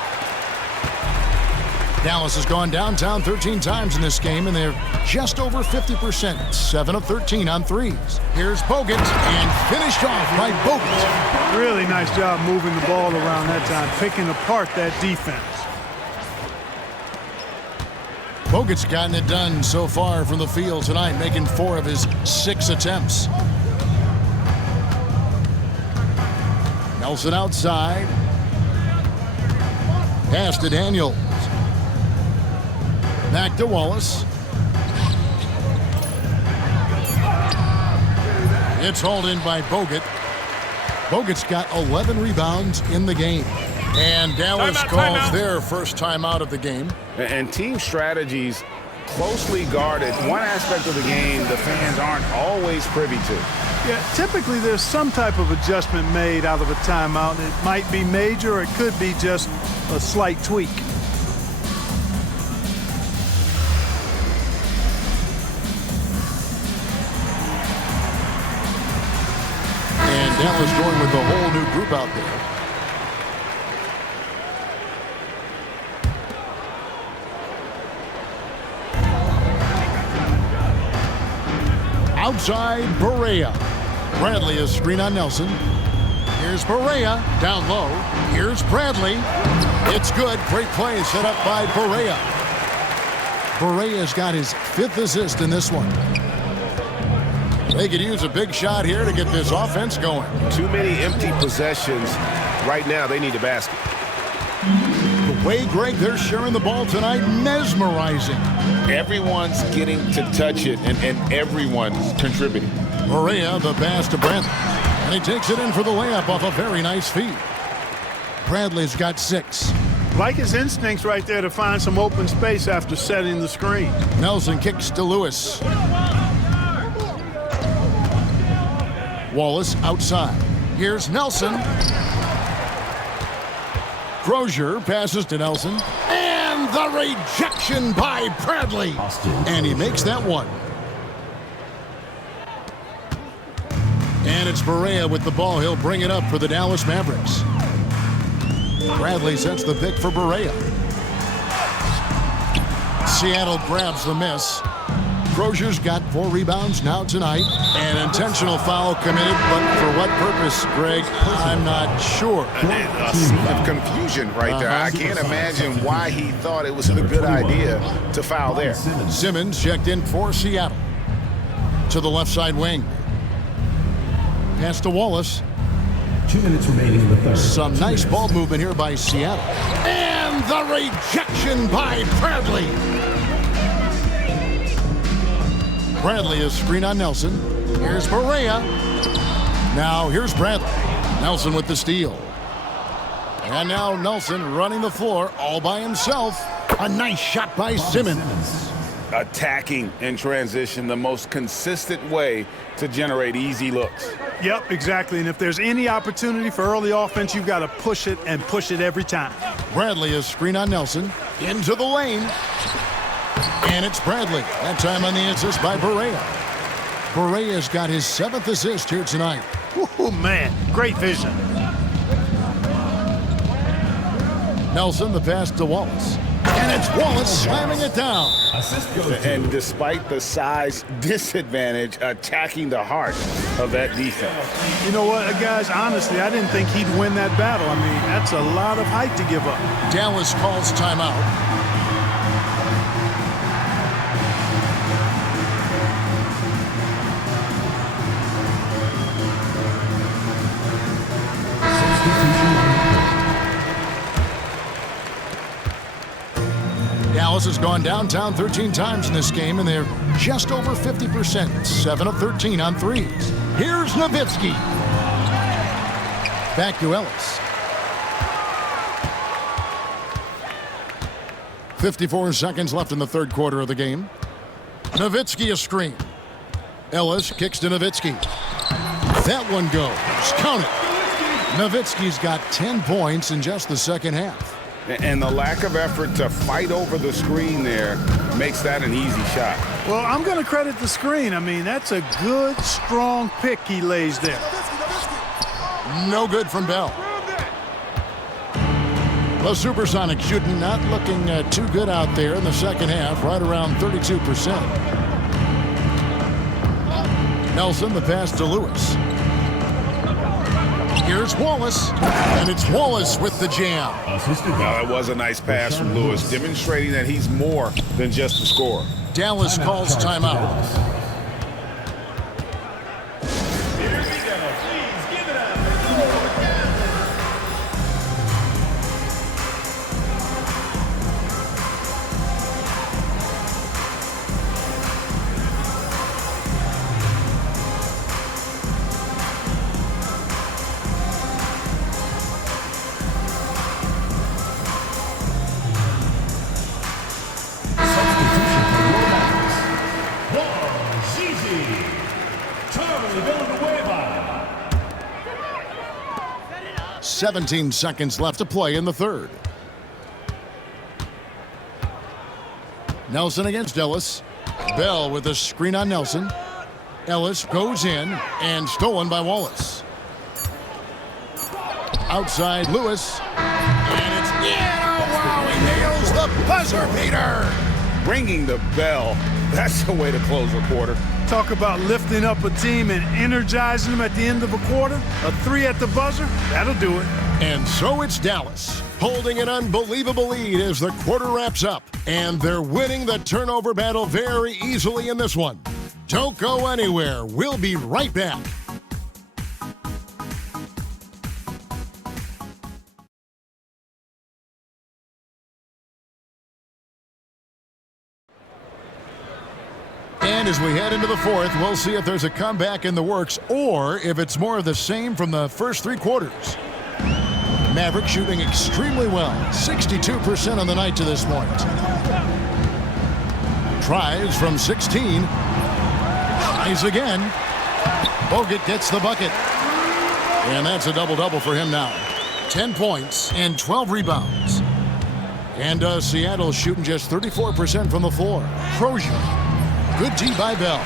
Dallas has gone downtown 13 times in this game, and they're just over 50%. 7 of 13 on threes. Here's Bogut, and finished off by Bogut. Really nice job moving the ball around that time, picking apart that defense. Bogut's gotten it done so far from the field tonight, making 4 of his 6 attempts. Nelson outside. Pass to Daniels. Back to Wallace. It's hauled in by Bogut. Bogut's got 11 rebounds in the game. And Dallas calls their first timeout of the game. And team strategies closely guarded. One aspect of the game the fans aren't always privy to. Yeah, typically there's some type of adjustment made out of a timeout. It might be major, or it could be just a slight tweak. And Dallas going with the whole new group out there. Outside, Barea. Bradley is screen on Nelson. Here's Barea, down low. Here's Bradley. It's good. Great play set up by Barea. Barea's got his 5th assist in this one. They could use a big shot here to get this offense going. Too many empty possessions. Right now, they need a basket. The Way, Greg, they're sharing the ball tonight. Mesmerizing. Everyone's getting to touch it, and everyone's contributing. Barea, the pass to Bradley. And he takes it in for the layup off a very nice feed. Bradley's got 6. Like his instincts right there to find some open space after setting the screen. Nelson kicks to Lewis. Wallace outside. Here's Nelson. Crozier passes to Nelson. And the rejection by Bradley. And he makes that one. And it's Barea with the ball. He'll bring it up for the Dallas Mavericks. Bradley sets the pick for Barea. Seattle grabs the miss. Crozier's got 4 rebounds now tonight. An intentional foul committed, but for what purpose, Greg? I'm not sure. A scene of confusion right there. I can't imagine why he thought it was a good idea to foul there. Simmons checked in for Seattle. To the left side wing. Pass to Wallace. 2 minutes remaining in the third. Some nice ball movement here by Seattle. And the rejection by Bradley. Bradley is screen on Nelson. Here's Barea. Now here's Bradley. Nelson with the steal. And now Nelson running the floor all by himself. A nice shot by Simmons. Attacking in transition, the most consistent way to generate easy looks. Yep, exactly. And if there's any opportunity for early offense, you've got to push it and push it every time. Bradley is screen on Nelson. Into the lane. And it's Bradley. That time on the assist by Barea. Barea's got his 7th assist here tonight. Oh, man. Great vision. Nelson, the pass to Wallace. And it's Wallace slamming it down. And despite the size disadvantage, attacking the heart of that defense. You know what, guys? Honestly, I didn't think he'd win that battle. I mean, that's a lot of height to give up. Dallas calls timeout. Dallas has gone downtown 13 times in this game, and they're just over 50%. 7 of 13 on threes. Here's Nowitzki. Back to Ellis. 54 seconds left in the third quarter of the game. Nowitzki a screen. Ellis kicks to Nowitzki. That one goes. Count it. Nowitzki's got 10 points in just the second half. And the lack of effort to fight over the screen there makes that an easy shot. Well, I'm going to credit the screen. I mean, that's a good, strong pick he lays there. No good from Bell. The Supersonics shooting not looking too good out there in the second half, right around 32%. Nelson, the pass to Lewis. Here's Wallace, and it's Wallace with the jam. That was a nice pass from Lewis, demonstrating that he's more than just a scorer. Dallas calls timeout. Villanueva. 17 seconds left to play in the third. Nelson against Ellis. Bell with a screen on Nelson. Ellis goes in and stolen by Wallace. Outside Lewis. And it's wow, he nails the buzzer beater. Ringing the bell. That's the way to close a quarter. Talk about lifting up a team and energizing them at the end of a quarter. A 3 at the buzzer, that'll do it. And so it's Dallas, holding an unbelievable lead as the quarter wraps up. And they're winning the turnover battle very easily in this one. Don't go anywhere. We'll be right back. And as we head into the fourth, we'll see if there's a comeback in the works or if it's more of the same from the first three quarters. Maverick shooting extremely well, 62% on the night to this point. Tries from 16. Tries again. Bogut gets the bucket. And that's a double-double for him now. 10 points and 12 rebounds. And Seattle shooting just 34% from the floor. Crozier. Good D by Bell.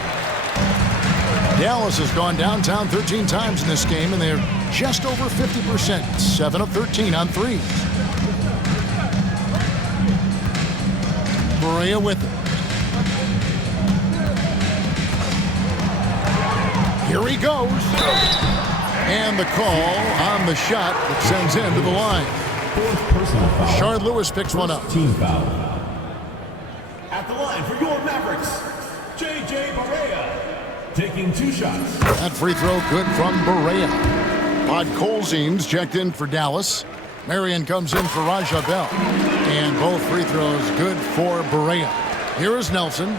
Dallas has gone downtown 13 times in this game, and they're just over 50%. 7 of 13 on threes. Barea with it. Here he goes. And the call on the shot that sends him to the line. Fourth personal foul. Shard Lewis picks one up. Team foul. At the line for your Mavericks, J.J. Barea. Taking 2 shots. That free throw good from Barea. Podkolzin's checked in for Dallas. Marion comes in for Raja Bell. And both free throws good for Barea. Here is Nelson.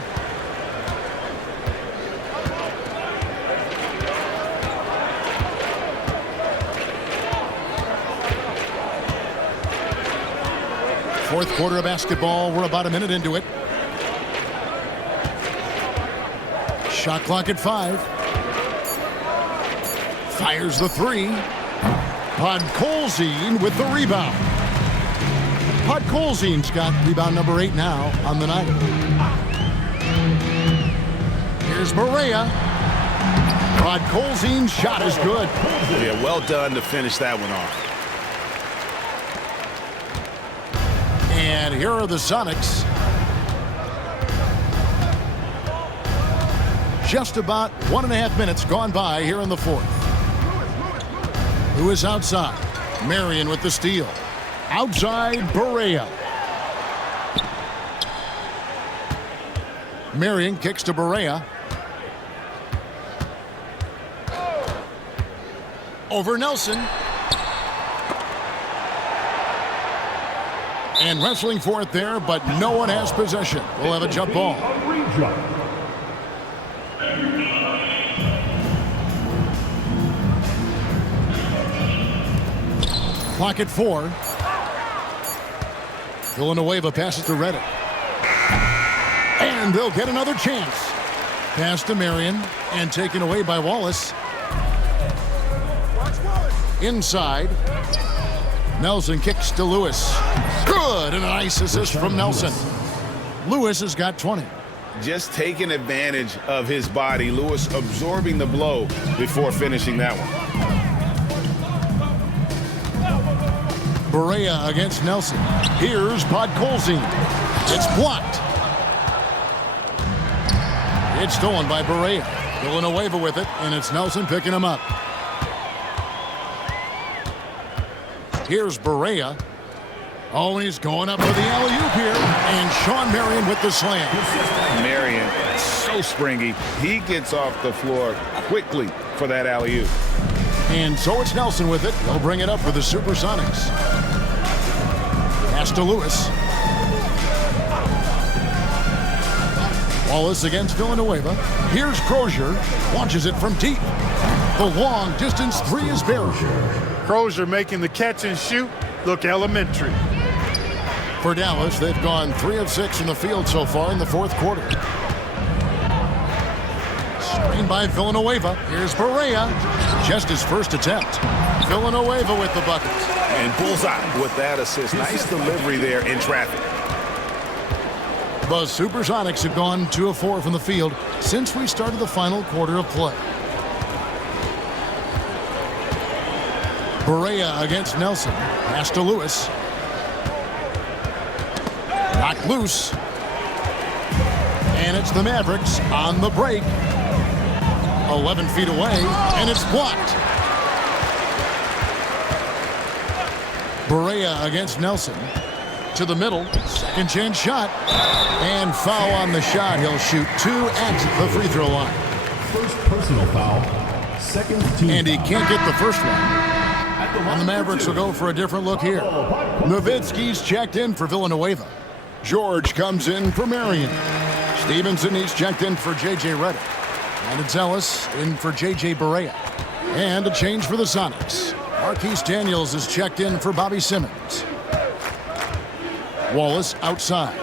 Fourth quarter of basketball. We're about a minute into it. Shot clock at 5. Fires the 3. Podkolzin with the rebound. Podkolzin's got rebound number 8 now on the night. Here's Barea. Podkolzin's shot is good. Yeah, well done to finish that one off. And here are the Sonics. Just about 1.5 minutes gone by here in the fourth. Who is outside? Marion with the steal. Outside, Barea. Marion kicks to Barea. Over Nelson. And wrestling for it there, but no one has possession. We'll have a jump ball. Clock at 4. Villanueva passes to Reddick. And they'll get another chance. Pass to Marion and taken away by Wallace. Inside. Nelson kicks to Lewis. Good, and a nice assist from Nelson. Lewis has got 20. Just taking advantage of his body. Lewis absorbing the blow before finishing that one. Barea against Nelson. Here's Podkolzin. It's blocked. It's stolen by Barea. Villanueva with it, and it's Nelson picking him up. Here's Barea. Oh, he's going up for the alley-oop here. And Sean Marion with the slam. Marion, so springy. He gets off the floor quickly for that alley-oop. And so it's Nelson with it. He'll bring it up for the Supersonics. Pass to Lewis. Wallace against Villanueva. Here's Crozier. Launches it from deep. The long distance 3 is buried. Crozier making the catch and shoot look elementary. For Dallas, they've gone 3 of 6 in the field so far in the fourth quarter. Screen by Villanueva. Here's Barea. Just his first attempt. Villanueva with the bucket. And bullseye with that assist. Nice delivery there in traffic. The Supersonics have gone 2 of 4 from the field since we started the final quarter of play. Barea against Nelson. Pass to Lewis. Knocked loose. And it's the Mavericks on the break. 11 feet away, and it's blocked. Barea against Nelson. To the middle. Second chance shot. And foul on the shot. He'll shoot 2 at the free throw line. First personal foul. Second team And he foul. can't get the first one. And the Mavericks will go for a different look here. Nowitzki's checked in for Villanueva. George comes in for Marion. Stevenson, he's checked in for J.J. Redick. And it's Ellis in for J.J. Barea. And a change for the Sonics. Marquise Daniels is checked in for Bobby Simmons. Wallace outside.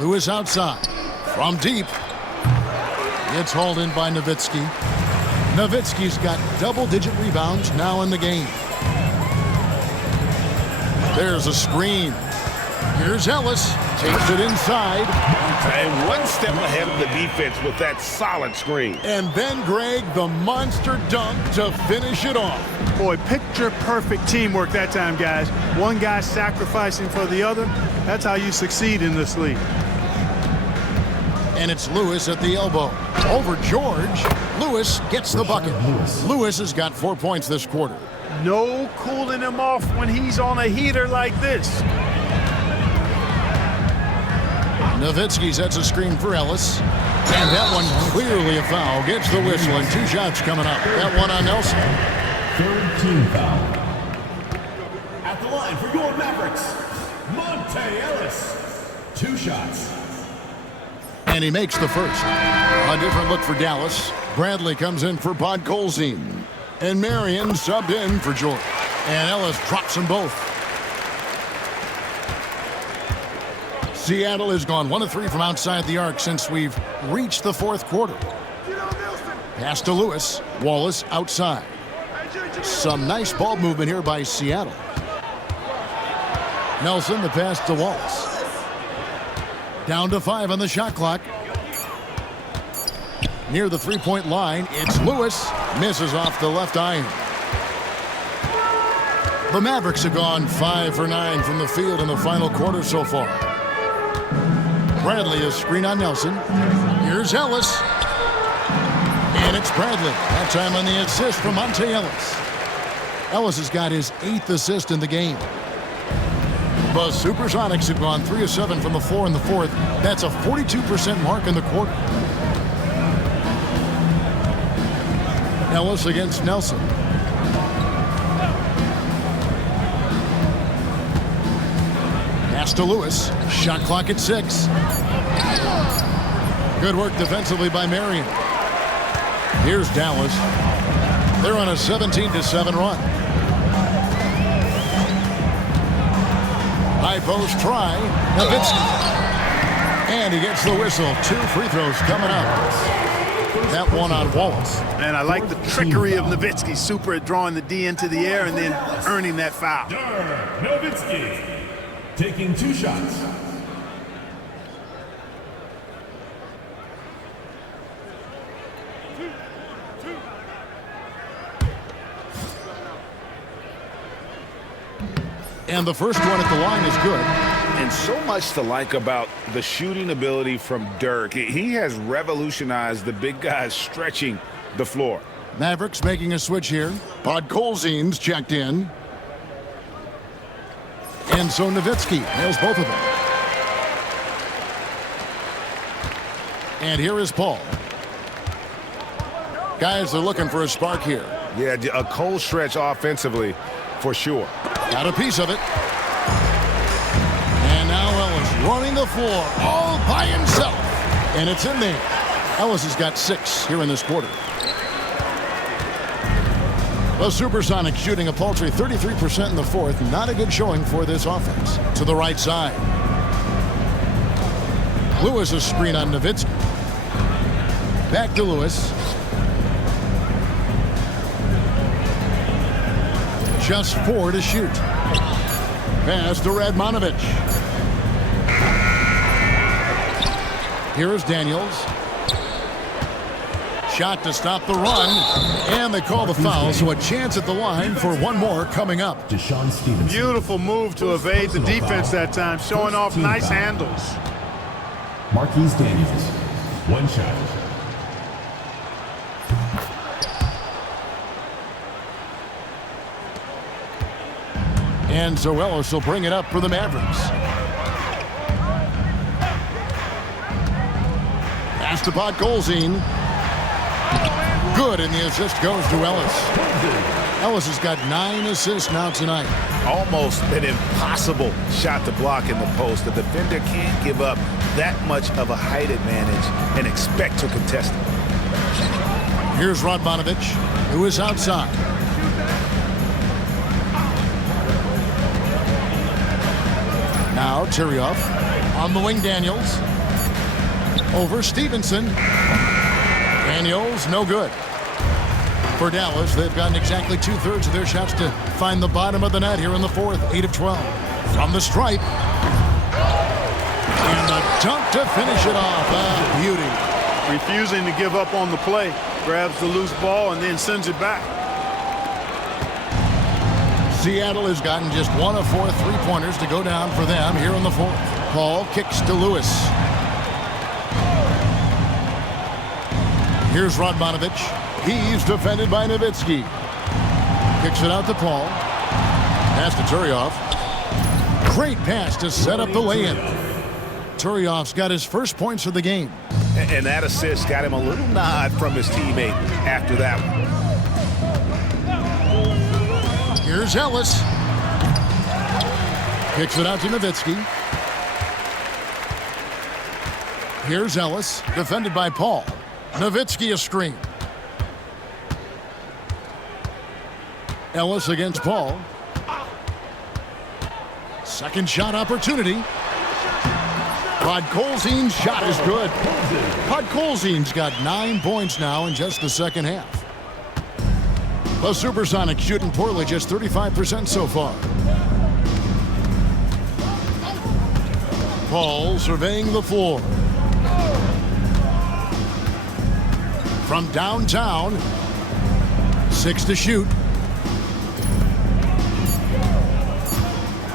Lewis outside. From deep. It's hauled in by Nowitzki. Nowitzki's got double-digit rebounds now in the game. There's a screen. Here's Ellis. Takes it inside. And one step ahead of the defense with that solid screen. And then, Greg, the monster dunk to finish it off. Boy, picture-perfect teamwork that time, guys. One guy sacrificing for the other. That's how you succeed in this league. And it's Lewis at the elbow. Over George. Lewis gets the bucket. Lewis has got 4 points this quarter. No cooling him off when he's on a heater like this. Nowitzki sets a screen for Ellis. And that one clearly a foul. Gets the whistle and 2 shots coming up. That one on Nelson. Third team foul. At the line for your Mavericks, Monte Ellis. 2 shots. And he makes the first. A different look for Dallas. Bradley comes in for Podkolzin. And Marion subbed in for George. And Ellis drops them both. Seattle has gone 1 of 3 from outside the arc since we've reached the 4th quarter. Pass to Lewis. Wallace outside. Some nice ball movement here by Seattle. Nelson, the pass to Wallace. Down to 5 on the shot clock. Near the 3-point line, it's Lewis. Misses off the left iron. The Mavericks have gone 5 for 9 from the field in the final quarter so far. Bradley is screen on Nelson. Here's Ellis. And it's Bradley. That time on the assist from Monte Ellis. Ellis has got his 8th assist in the game. The Supersonics have gone 3 of 7 from the floor in the 4th. That's a 42% mark in the quarter. Ellis against Nelson. Pass to Lewis. Shot clock at 6. Good work defensively by Marion. Here's Dallas. They're on a 17-7 run. High post try. Nowitzki. And he gets the whistle. 2 free throws coming up. That one on Wallace. And I like the trickery of Nowitzki. Super at drawing the D into the air and then earning that foul. Nowitzki taking 2 shots. And the first one at the line is good. And so much to like about the shooting ability from Dirk. He has revolutionized the big guys stretching the floor. Mavericks making a switch here. Podkolzin's checked in. And so Nowitzki has both of them. And here is Paul. Guys are looking for a spark here. Yeah, a cold stretch offensively for sure. Got a piece of it. And now Ellis running the floor all by himself. And it's in there. Ellis has got 6 here in this quarter. The Supersonics shooting a paltry 33% in the 4th. Not a good showing for this offense. To the right side. Lewis a screen on Nowitzki. Back to Lewis. Just 4 to shoot. Pass to Radmanovic. Here is Daniels. Shot to stop the run. And they call the foul, so a chance at the line for one more coming up. Beautiful move to evade the defense that time, showing off nice handles. Marquise Daniels, 1 shot. And so Ellis will bring it up for the Mavericks. Pass to Podkolzin. Good, and the assist goes to Ellis. Ellis has got 9 assists now tonight. Almost an impossible shot to block in the post. The defender can't give up that much of a height advantage and expect to contest it. Here's Radmanovich, who is outside. Now Tyrioff on the wing. Daniels over Stevenson. Daniels, no good. For Dallas, they've gotten exactly 2/3 of their shots to find the bottom of the net here in the fourth. 8 of 12 from the stripe. And the dunk to finish it off. Beauty. Refusing to give up on the play. Grabs the loose ball and then sends it back. Seattle has gotten just 1 of 4 3-pointers to go down for them here in the fourth. Paul kicks to Lewis. Here's Radmanovich. He's defended by Nowitzki. Kicks it out to Paul. Pass to Tyrioff. Great pass to set up the lay-in. Tyrioff's got his first points of the game. And that assist got him a little nod from his teammate after that one. Here's Ellis. Kicks it out to Nowitzki. Here's Ellis, defended by Paul. Nowitzki a screen. Ellis against Paul. Second shot opportunity. Podkolzin's shot is good. Podkolzin's got 9 points now in just the second half. The Supersonics shooting poorly, just 35% so far. Paul surveying the floor. From downtown, 6 to shoot.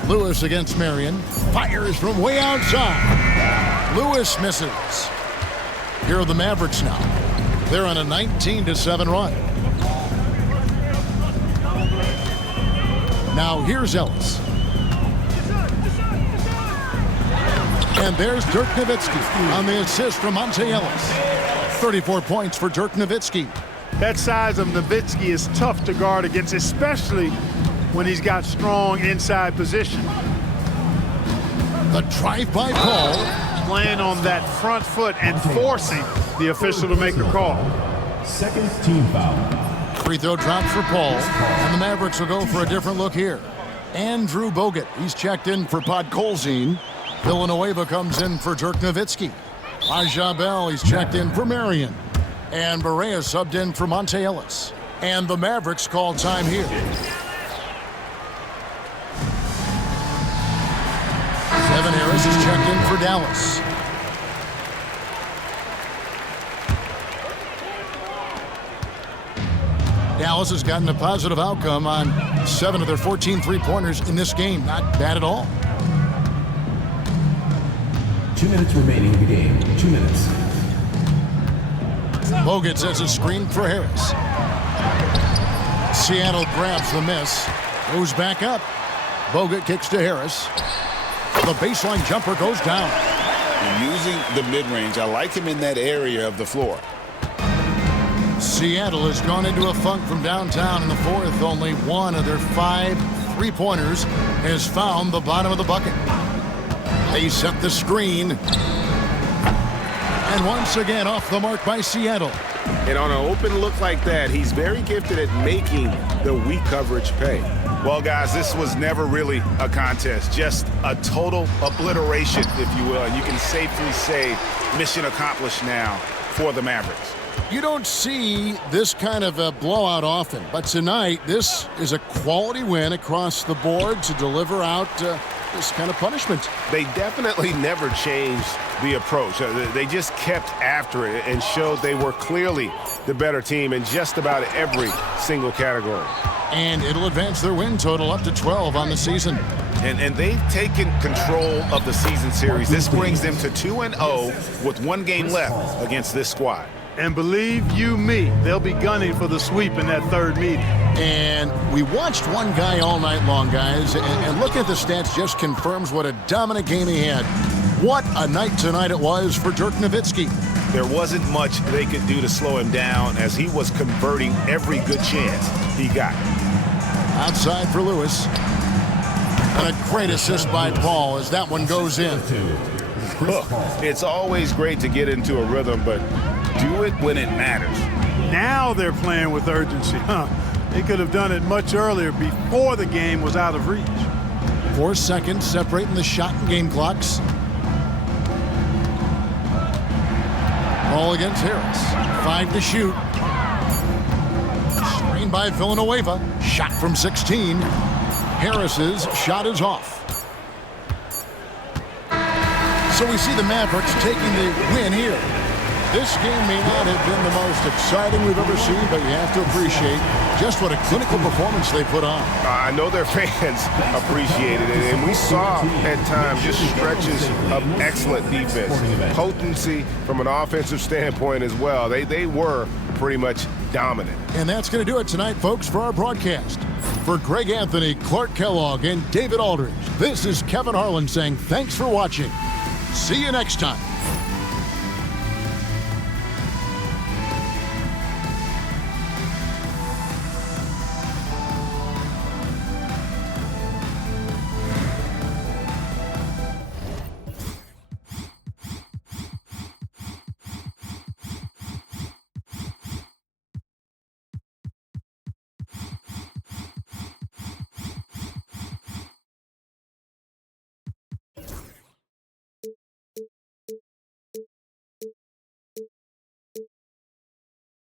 Lewis against Marion. Fires from way outside. Lewis misses. Here are the Mavericks now. They're on a 19-7 run. Now here's Ellis. And there's Dirk Nowitzki on the assist from Monte Ellis. 34 points for Dirk Nowitzki. That size of Nowitzki is tough to guard against, especially when he's got strong inside position. The drive by Paul. Playing on that front foot and forcing the official to make a call. Second team foul. Free throw drops for Paul. And the Mavericks will go for a different look here. Andrew Bogut. He's checked in for Podkolzin. Villanueva comes in for Dirk Nowitzki. Aja Bell, he's checked in for Marion. And Barea subbed in for Monte Ellis. And the Mavericks call time here. Kevin Harris is checked in for Dallas. Dallas has gotten a positive outcome on 7 of their 14 3-pointers in this game. Not bad at all. 2 minutes remaining in the game. 2 minutes. Bogut sets a screen for Harris. Seattle grabs the miss. Goes back up. Bogut kicks to Harris. The baseline jumper goes down. Using the mid-range, I like him in that area of the floor. Seattle has gone into a funk from downtown in the fourth. Only 1 of their 5 3-pointers has found the bottom of the bucket. They set the screen. And once again off the mark by Seattle. And on an open look like that, he's very gifted at making the weak coverage pay. Well, guys, this was never really a contest, just a total obliteration, if you will. And you can safely say mission accomplished now for the Mavericks. You don't see this kind of a blowout often, but tonight this is a quality win across the board to deliver out this kind of punishment. They definitely never changed the approach. They just kept after it and showed they were clearly the better team in just about every single category. And it'll advance their win total up to 12 on the season. And they've taken control of the season series. This brings them to 2-0 with 1 game left against this squad. And believe you me, they'll be gunning for the sweep in that third meeting. And we watched one guy all night long, guys, and looking at the stats just confirms what a dominant game he had. What a night tonight it was for Dirk Nowitzki. There wasn't much they could do to slow him down as he was converting every good chance he got. Outside for Lewis. And a great assist by Paul as that one goes in. Look, it's always great to get into a rhythm, but do it when it matters. Now they're playing with urgency. They could have done it much earlier before the game was out of reach. 4 seconds separating the shot and game clocks. Ball against Harris. 5 to shoot. Screen by Villanueva. Shot from 16. Harris's shot is off. So we see the Mavericks taking the win here. This game may not have been the most exciting we've ever seen, but you have to appreciate just what a clinical performance they put on. I know their fans appreciated it, and we saw at times just stretches of excellent defense, potency from an offensive standpoint as well. They were pretty much dominant. And that's going to do it tonight, folks, for our broadcast. For Greg Anthony, Clark Kellogg, and David Aldridge, this is Kevin Harlan saying thanks for watching. See you next time.